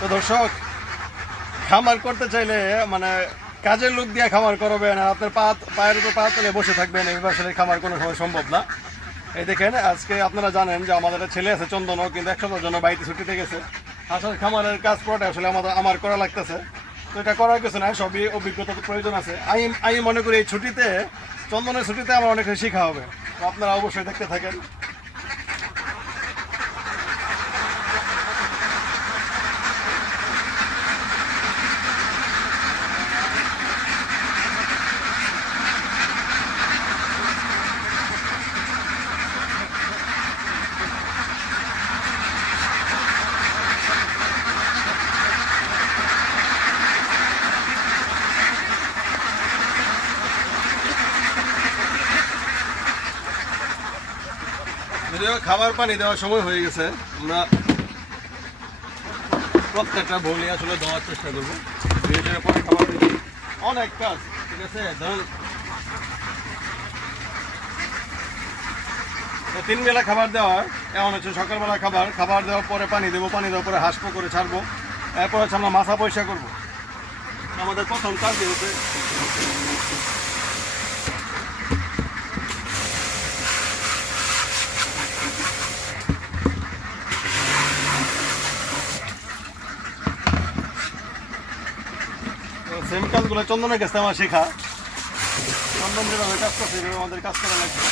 তো দর্শক, খামার করতে চাইলে মানে কাজের লোক দিয়ে খামার করবেন আর আপনার পায়ের উপর পা তুলে বসে থাকবেন, এইভাবে আসলে খামার কোনো সময় সম্ভব না। এই দেখেন, আজকে আপনারা জানেন যে আমাদের একটা ছেলে আছে চন্দনও, কিন্তু 1 সপ্তাহের জন্য বাড়িতে ছুটিতে গেছে। আসলে খামারের কাজ পুরোটা আসলে আমার করা লাগতেছে। তো এটা করার কিছু না, সবই অভিজ্ঞতার প্রয়োজন আছে। আমি মনে করি এই ছুটিতে, চন্দনের ছুটিতে আমার অনেক কিছু শেখা হবে। তো আপনারা অবশ্যই দেখতে থাকেন। যদিও খাবার পানি দেওয়ার সময় হয়ে গেছে, আমরা প্রত্যেকটা বলি আসলে দেওয়ার চেষ্টা করবো। পরে খাবার দিচ্ছি, অনেক কাজ, ঠিক আছে। ধরুন 3 বেলা খাবার দেওয়ার, এমন হচ্ছে সকালবেলা খাবার দেওয়ার পরে পানি দেবো, পানি দেওয়ার পরে হাঁসপো করে ছাড়বো, এরপর হচ্ছে আমরা মাথা পয়সা করবো। আমাদের প্রথম কাজ হচ্ছে সেম কাজগুলো চন্দনের কাছে আমার শেখা। চন্দন যেভাবে কাজ করছে সেভাবে আমাদের কাজ করা লাগবে।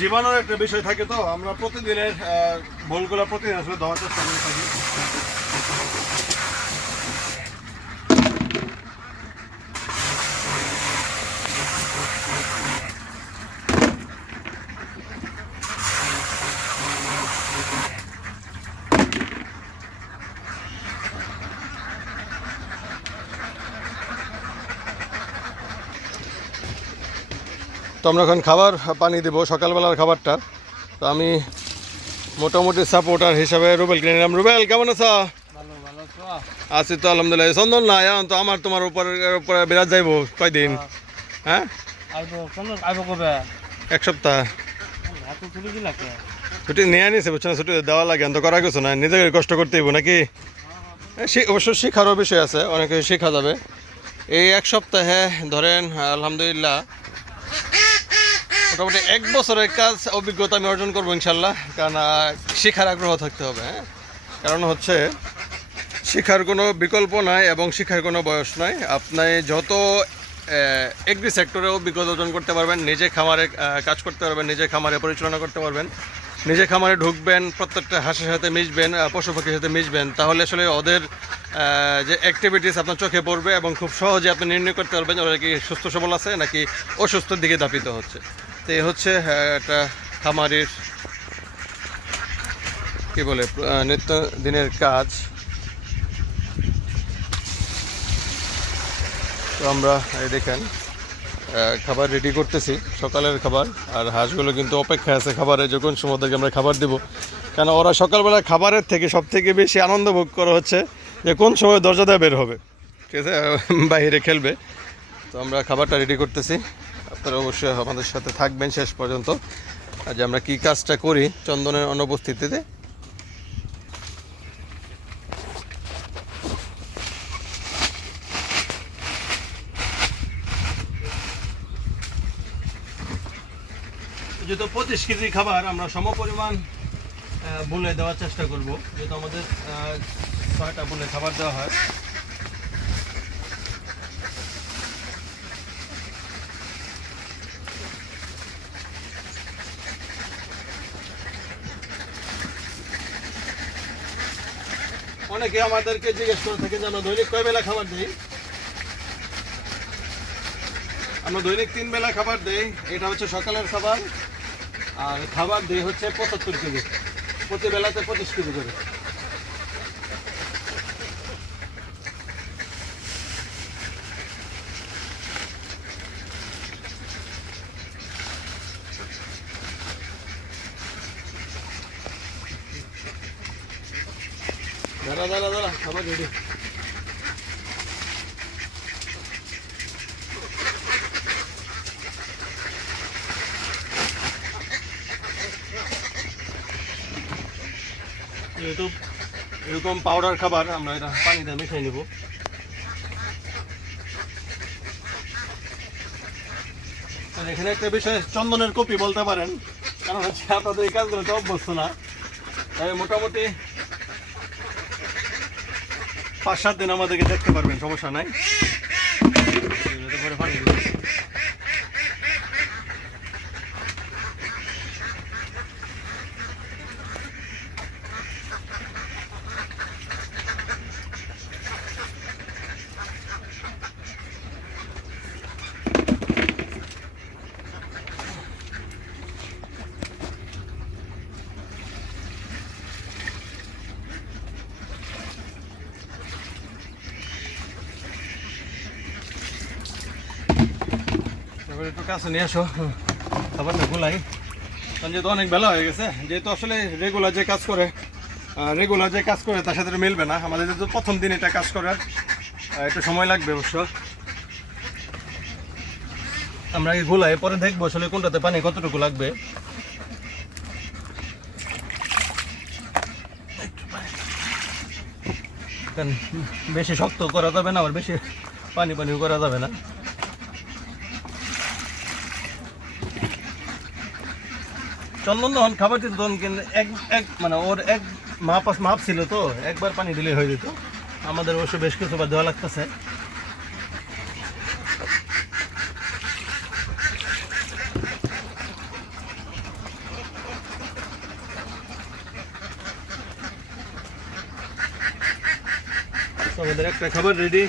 জীবাণুর একটা বিষয় থাকে, তো আমরা প্রতিদিনের ভুলগুলো প্রতিদিন আসলে দেওয়ার চেষ্টা করে থাকি। তো আমরা এখন খাবার পানি দেবো, সকালবেলার খাবারটা। তো আমি মোটামুটি সাপোর্টার হিসাবে রুবেল কিনে নিলাম। রুবেল, কেমন আছো? আছি তো আলহামদুলিল্লাহ। চন্দন না, এখন তো তোমার উপরে বিরাট যাইবো কয়দিন? হ্যাঁ, 1 সপ্তাহ ছুটি নিয়ে আনিছে, বুঝছো না? ছুটি দেওয়া লাগে, তো করা কিছু না, নিজেকে কষ্ট করতে হইব নাকি। অবশ্য শেখারও বিষয় আছে, অনেক কিছু শেখা যাবে এই 1 সপ্তাহে। ধরেন আলহামদুলিল্লাহ মোটামুটি 1 বছরের কাজ অভিজ্ঞতা আমি অর্জন করবো ইনশাল্লাহ। কারণ শেখার আগ্রহ থাকতে হবে। হ্যাঁ, কারণ হচ্ছে শেখার কোনো বিকল্প নাই এবং শেখার কোনো বয়স নাই। আপনি যত এগ্রি সেক্টরে অভিজ্ঞতা অর্জন করতে পারবেন, নিজে খামারে কাজ করতে পারবেন, নিজে খামারে পরিচালনা করতে পারবেন, নিজে খামারে ঢুকবেন, প্রত্যেকটা হাঁসের সাথে মিশবেন, পশু পাখির সাথে মিশবেন, তাহলে আসলে ওদের যে অ্যাক্টিভিটিস আপনার চোখে পড়বে এবং খুব সহজে আপনি নির্ণয় করতে পারবেন ওরা কি সুস্থ সবল আছে নাকি অসুস্থর দিকে ধাপিত হচ্ছে। তো এই হচ্ছে একটা খামারির কি বলে নিত্য দিনের কাজ। তো আমরা এই দেখেন খাবার রেডি করতেছি, সকালের খাবার। আর হাঁসগুলো কিন্তু অপেক্ষায় আছে খাবারে, যখন সময় ওদেরকে আমরা খাবার দেবো। কেন ওরা সকালবেলা খাবারের থেকে সবথেকে বেশি আনন্দ ভোগ করা হচ্ছে যে কোন সময় দরজা দিয়ে বের হবে, ঠিক আছে, বাইরে খেলবে। তো আমরা খাবারটা রেডি করতেছি, আপনারা অবশ্যই আমাদের সাথে থাকবেন শেষ পর্যন্ত, যে আমরা কী কাজটা করি চন্দনের অনুপস্থিতিতে। যেহেতু 25 কেজি খাবার আমরা সমপরিমাণ বুনে দেওয়ার চেষ্টা করব, যেহেতু আমাদের 6টা বুনে খাবার দেওয়া হয়। অনেকে আমাদেরকে জিজ্ঞেস করে থাকে যে আমরা দৈনিক কয় বেলা খাবার দিই। আমরা দৈনিক 3 বেলা খাবার দিই। এটা হচ্ছে সকালের খাবার, আর খাবার দিই হচ্ছে 75 কেজি, প্রতি বেলাতে 25 কেজি করে। দাঁড়া দাঁড়া দাঁড়া, খাবার রেডি। যেহেতু এরকম পাউডার খাবার, আমরা এটা পানিতে মিশিয়ে নেব। এখানে একটা বিষয়, চন্দনের কপি বলতে পারেন, কারণ হচ্ছে আপনাদের এই কাজগুলো তো অভ্যস্ত না। তাই মোটামুটি 5-7 দিন আমাদেরকে দেখতে পারবেন, সমস্যা নাই। পানি একটু কাছে নিয়ে আসো, খাবারটা গুলাই। কারণ যেহেতু অনেক বেলা হয়ে গেছে, যেহেতু আসলে রেগুলার যে কাজ করে তার সাথে মিলবে না। আমাদের যেহেতু প্রথম দিন এটা কাজ করার একটু সময় লাগবে অবশ্য। আমরা আগে গুলাই, পরে দেখবো আসলে কোনটাতে পানি কতটুকু লাগবে। কারণ বেশি শক্ত করা যাবে না, আবার বেশি পানিও করা যাবে না। চন্দন যখন খাবার দিত তখন কিন্তু এক মানে ওর এক মাপ ছিল, তো একবার পানি দিলে হয়ে যেত। আমাদের অবশ্য বেশ কিছুবার দেওয়া লাগতেছে। আমাদের একটা খাবার রেডি।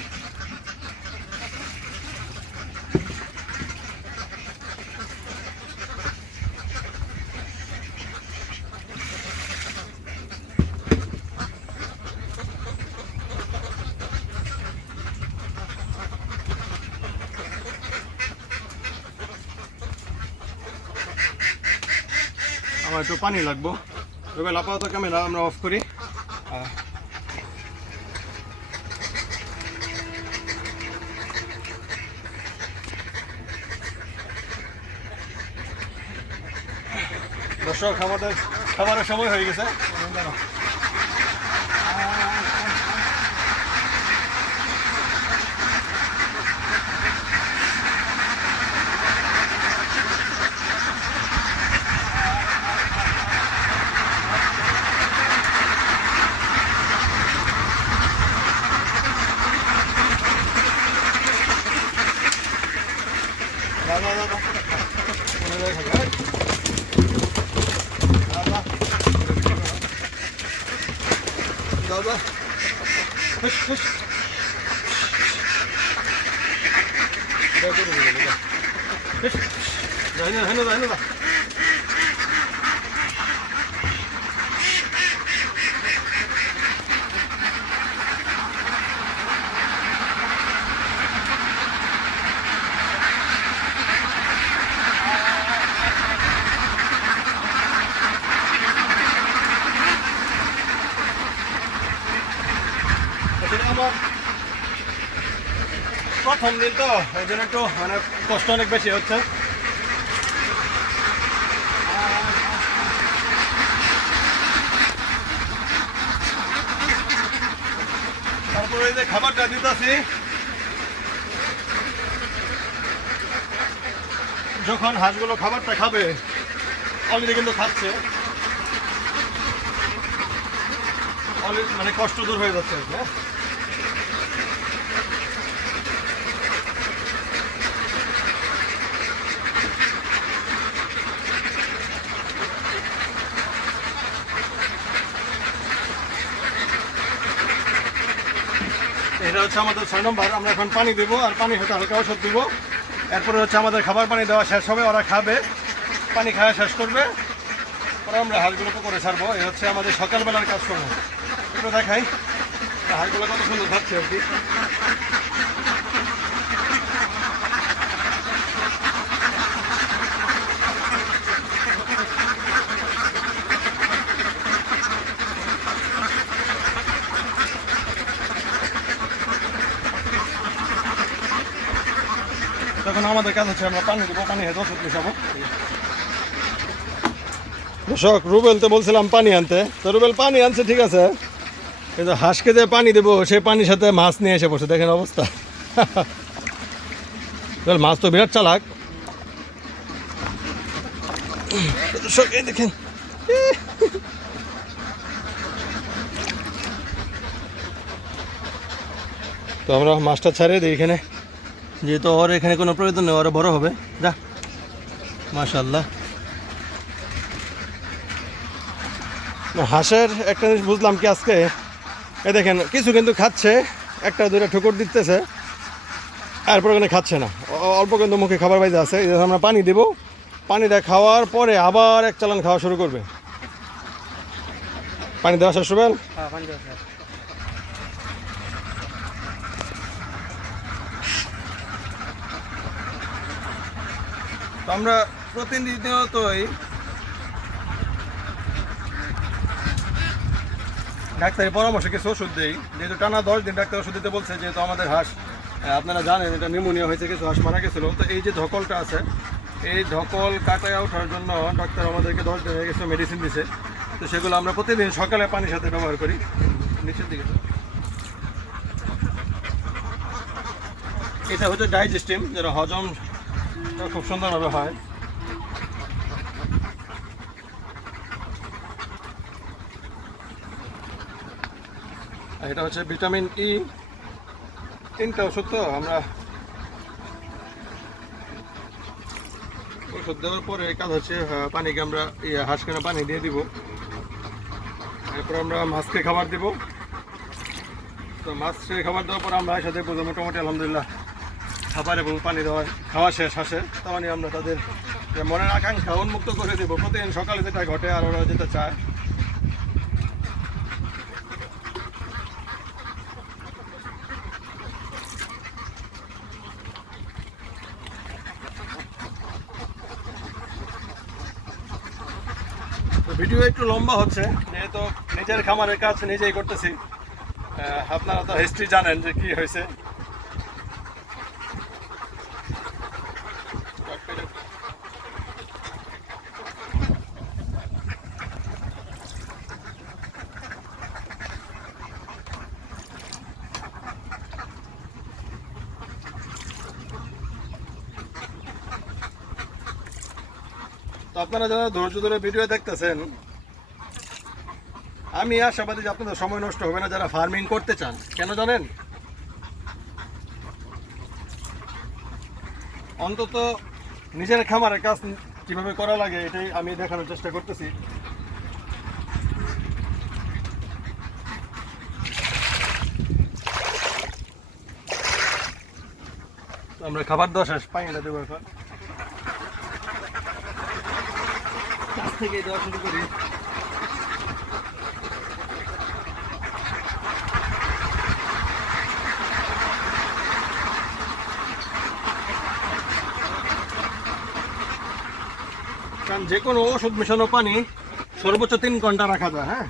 আমার একটু পানি লাগবো। এবার আপাতত ক্যামেরা আমরা অফ করি। দর্শক, আমাদের খাবারের সময় হয়ে গেছে। দাদা আমার প্রথম দিন তো, ওই জন্য একটু মানে কষ্ট অনেক বেশি হচ্ছে। তারপরে এই যে খাবারটা দিতেছি, যখন হাঁসগুলো খাবারটা খাবে, অলরেডি কিন্তু খাচ্ছে, অলরেডি মানে কষ্ট দূর হয়ে যাচ্ছে। এটা হচ্ছে আমাদের 6 নম্বর। আমরা এখন পানি দেবো, আর পানি হতে হালকা ওষুধ দিব। এরপরে হচ্ছে আমাদের খাবার পানি দেওয়া শেষ হবে, ওরা খাবে, পানি খাওয়া শেষ করবে, পরে আমরা হাঁসগুলো করে ছাড়বো। এই হচ্ছে আমাদের সকালবেলার কাজ করবো। একটু দেখাই হাঁসগুলো কত সুন্দর খাচ্ছে আর কি। তখন আমাদের কাজ হচ্ছে আমরা পানি দেবো, পানি হেঁটে ওষুধ মিশাবো। দর্শক, রুবেল তো বলছিলাম পানি আনতে, তো রুবেল পানি আনছে ঠিক আছে, কিন্তু হাঁসকে যে পানি দেবো সেই পানির সাথে মাছ নিয়ে এসে বসে, দেখেন অবস্থা। মাছ তো বিরাট চালাক। দর্শক এই দেখেন, তো আমরা মাছটা ছাড়ে দিই এখানে, যেহেতু ওর এখানে কোনো প্রয়োজন নেই, ওরা বড় হবে। যা মাশাআল্লাহ। হাঁসের একটা জিনিস বুঝলাম কি আজকে, এই দেখেন কিছু কিন্তু খাচ্ছে, একটা দুইটা ঠুকুর দিতেছে, এরপর ওখানে খাচ্ছে না, অল্প কিন্তু মুখে খাবার বাইজে আছে। আমরা পানি দেবো, পানিটা খাওয়ার পরে আবার এক চালান খাওয়া শুরু করবে। পানি দেওয়া শেষ হবে। তো আমরা প্রতিনিয়তই ডাক্তারের পরামর্শে কিছু ওষুধ দিই, যেহেতু টানা 10 দিন ডাক্তার ওষুধ দিতে বলছে, যেহেতু আমাদের হাঁস আপনারা জানেন এটা নিউমোনিয়া হয়েছে, কিছু হাঁস মারা গেছিলো। তো এই যে ধকলটা আছে, এই ধকল কাটায় ওঠার জন্য ডাক্তার আমাদেরকে 10 দিন হয়ে গেছে মেডিসিন দিছে। তো সেগুলো আমরা প্রতিদিন সকালে পানির সাথে ব্যবহার করি। নিচের দিকে এটা হচ্ছে ডাইজেস্টিম, যেটা হজম খুব সুন্দরভাবে হয়। এটা হচ্ছে ভিটামিন ই, 3টা ওষুধ। তো আমরা ওষুধ দেওয়ার পরে কাজ হচ্ছে পানিকে আমরা হাঁসকে পানি দিয়ে দিব, এরপর আমরা মাছকে খাবার দিব। তো মাছকে খাবার দেওয়ার পর আমরা একসাথে বলবো মোটামুটি আলহামদুলিল্লাহ খাবার এবং পানি দেওয়া খাওয়া শেষ হাঁসে, তখনই আমরা তাদের মনের আকাঙ্ক্ষা উন্মুক্ত করে দেবো। প্রতিদিন সকালে যেটা ঘটে আর ওরা যেটা চায়। ভিডিও একটু লম্বা হচ্ছে, যেহেতু নিজের খামারের কাজ নিজেই করতেছি। আপনারা তো হিস্ট্রি জানেন যে কি হয়েছে। তো আপনারা যারা ধৈর্য ধরে ভিডিও দেখতেছেন, আমি আশাবাদী যে আপনাদের সময় নষ্ট হবে না যারা ফার্মিং করতে চান। কেন জানেন? অন্তত নিজের খামারের কাজ কিভাবে করা লাগে এটাই আমি দেখানোর চেষ্টা করতেছি। আমরা খাবার দেওয়া শেষ, পানিটা দেবো এখন। কাছ থেকে দেওয়া শুরু করি। কারণ যে কোনো ওষুধ মেশানো পানি সর্বোচ্চ 3 ঘন্টা রাখা যায়। হ্যাঁ,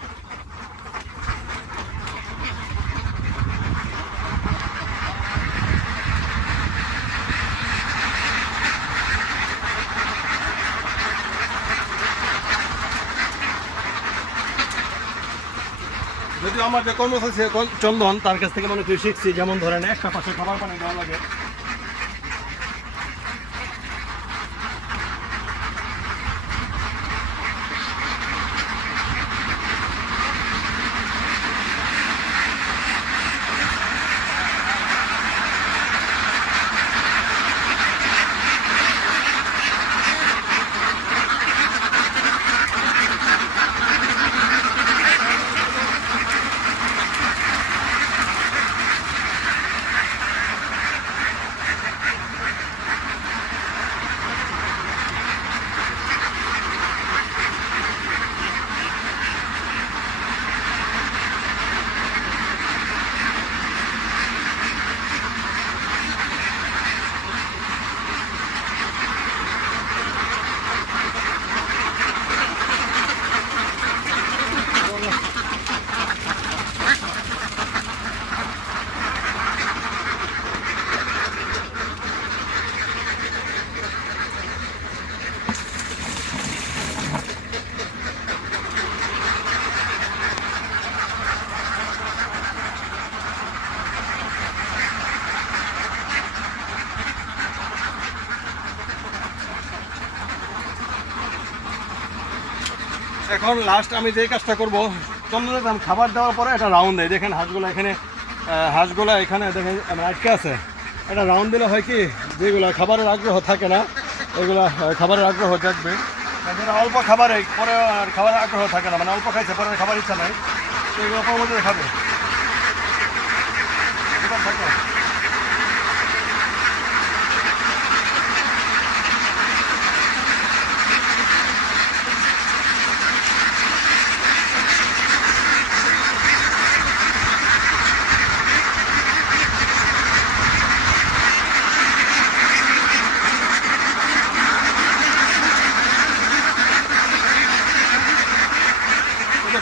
যদিও আমার যে কর্মচারী চন্দন, তার কাছ থেকে মনে করি শিখছি। যেমন ধরেন একটা পাশে খাবার পানি দেওয়া লাগে, এখন লাস্ট আমি যে কাজটা করবো, চন্দ্রদেব খাবার দেওয়ার পরে একটা রাউন্ড দেয়। দেখেন হাঁসগুলো এখানে, হাঁসগুলো এখানে দেখেন আটকে আছে। একটা রাউন্ড দিলে হয় কি, যেগুলো খাবারের আগ্রহ থাকে না এগুলো খাবারের আগ্রহ থাকবে। যারা অল্প খাবারে পরে আর খাবারের আগ্রহ থাকে না, মানে অল্প খাইছে পরে খাবার ইচ্ছা নাই, তো এগুলো পরবর্তীতে খাবে।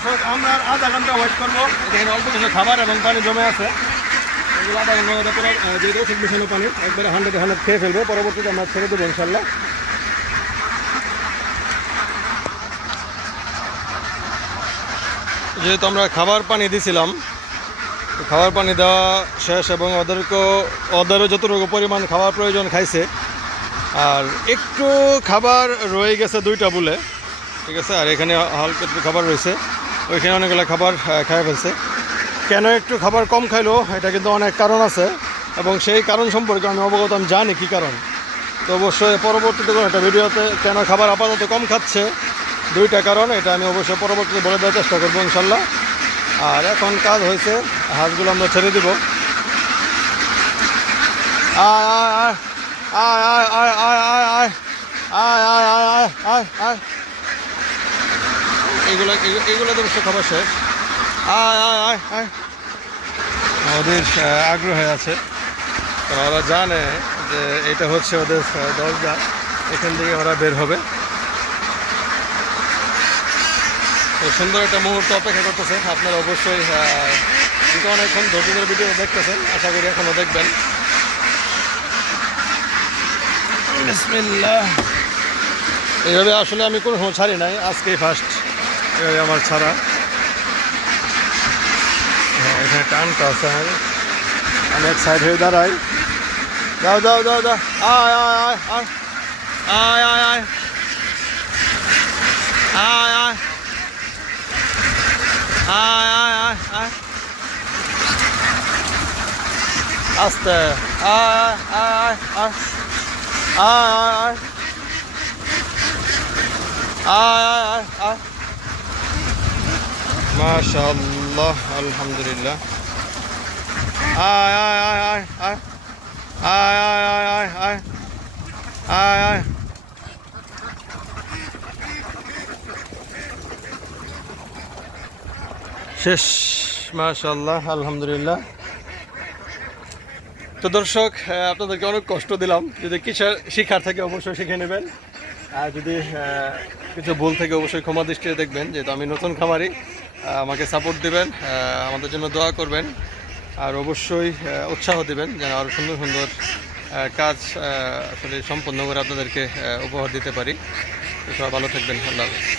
থাকে আমরা আর আধা ঘন্টা ওয়েট করবো। এখানে অল্প কিছু খাবার এবং পানি জমে আছে, এগুলো আধা ঘন্টা পরে যেহেতু ওষুধ মিশানো পানি একবারে 100 খেয়ে ফেলবে। পরবর্তীতে আমরা ছেড়ে দেবো ইনশাল্লাহ। যেহেতু আমরা খাবার পানি দিছিলাম, খাবার পানি দেওয়া শেষ এবং ওদেরও যতটুকু পরিমাণ খাবার প্রয়োজন খাইছে, আর একটু খাবার রয়ে গেছে 2টা বুলে, ঠিক আছে। আর এখানে হালকা একটু খাবার রয়েছে, ওইখানে অনেকগুলো খাবার খাই ফেলছে। কেন একটু খাবার কম খাইলো, এটা কিন্তু অনেক কারণ আছে এবং সেই কারণ সম্পর্কে আমি অবগত, আমি জানি কী কারণ। তো অবশ্যই পরবর্তীতে কোনো একটা ভিডিওতে কেন খাবার আপাতত কম খাচ্ছে, 2টা কারণ, এটা আমি অবশ্যই পরবর্তীতে বলে দেওয়ার চেষ্টা করবো ইনশাল্লাহ। আর এখন কাজ হয়েছে, হাঁসগুলো আমরা ছেড়ে দিব। আয় আয় আয় আয় আয় আয় আয় আয় আয় আয় আয় আয় আয় আয় এগুলো তো অবশ্য খাবার শেষ। আয় আয় আয় আয় ওদের আগ্রহে আছে, কারণ ওরা জানে যে এটা হচ্ছে ওদের দরজা, এখান থেকে ওরা বের হবে। তো সুন্দর একটা মুহূর্ত অপেক্ষা করতেছে। আপনারা অবশ্যই কিন্তু অনেকক্ষণ ধৈর্য ধরে ভিডিও দেখতেছেন, আশা করি এখনও দেখবেন। বিসমিল্লাহ। এইভাবে আসলে আমি কোনো সময় ছাড়ি নাই, আজকেই ফার্স্ট এভাবে আমার ছাড়া। হ্যাঁ, এখানে টানটা আছে, আমি এক সাইড হয়ে দাঁড়াই। যাও যাও যাও যাও, আয় আয় আয় আয় আয় আয় আয় আয় আয় আয় আয় আয় আস্তে আয় আয় আয় আয় আয় আয় আয় আয় আয় মাশাআল্লাহ, আলহামদুলিল্লাহ। আয় আয় আয় আয় আয় আয় আয় আয় আয় আয় আয় শেষ, মাশাআল্লাহ, আলহামদুলিল্লাহ। তো দর্শক, আপনাদেরকে অনেক কষ্ট দিলাম। যদি কিছু শিখার থেকে অবশ্যই শিখে নেবেন, আর যদি কিছু ভুল থেকে অবশ্যই ক্ষমা দৃষ্টিতে দেখবেন। যেহেতু আমি নতুন খামারি, আমাকে সাপোর্ট দিবেন, আমাদের জন্য দোয়া করবেন, আর অবশ্যই উৎসাহ দিবেন যেন আরও সুন্দর সুন্দর কাজ আসলে সম্পন্ন করে আপনাদেরকে উপহার দিতে পারি। সবাই ভালো থাকবেন, আল্লাহ হাফেজ।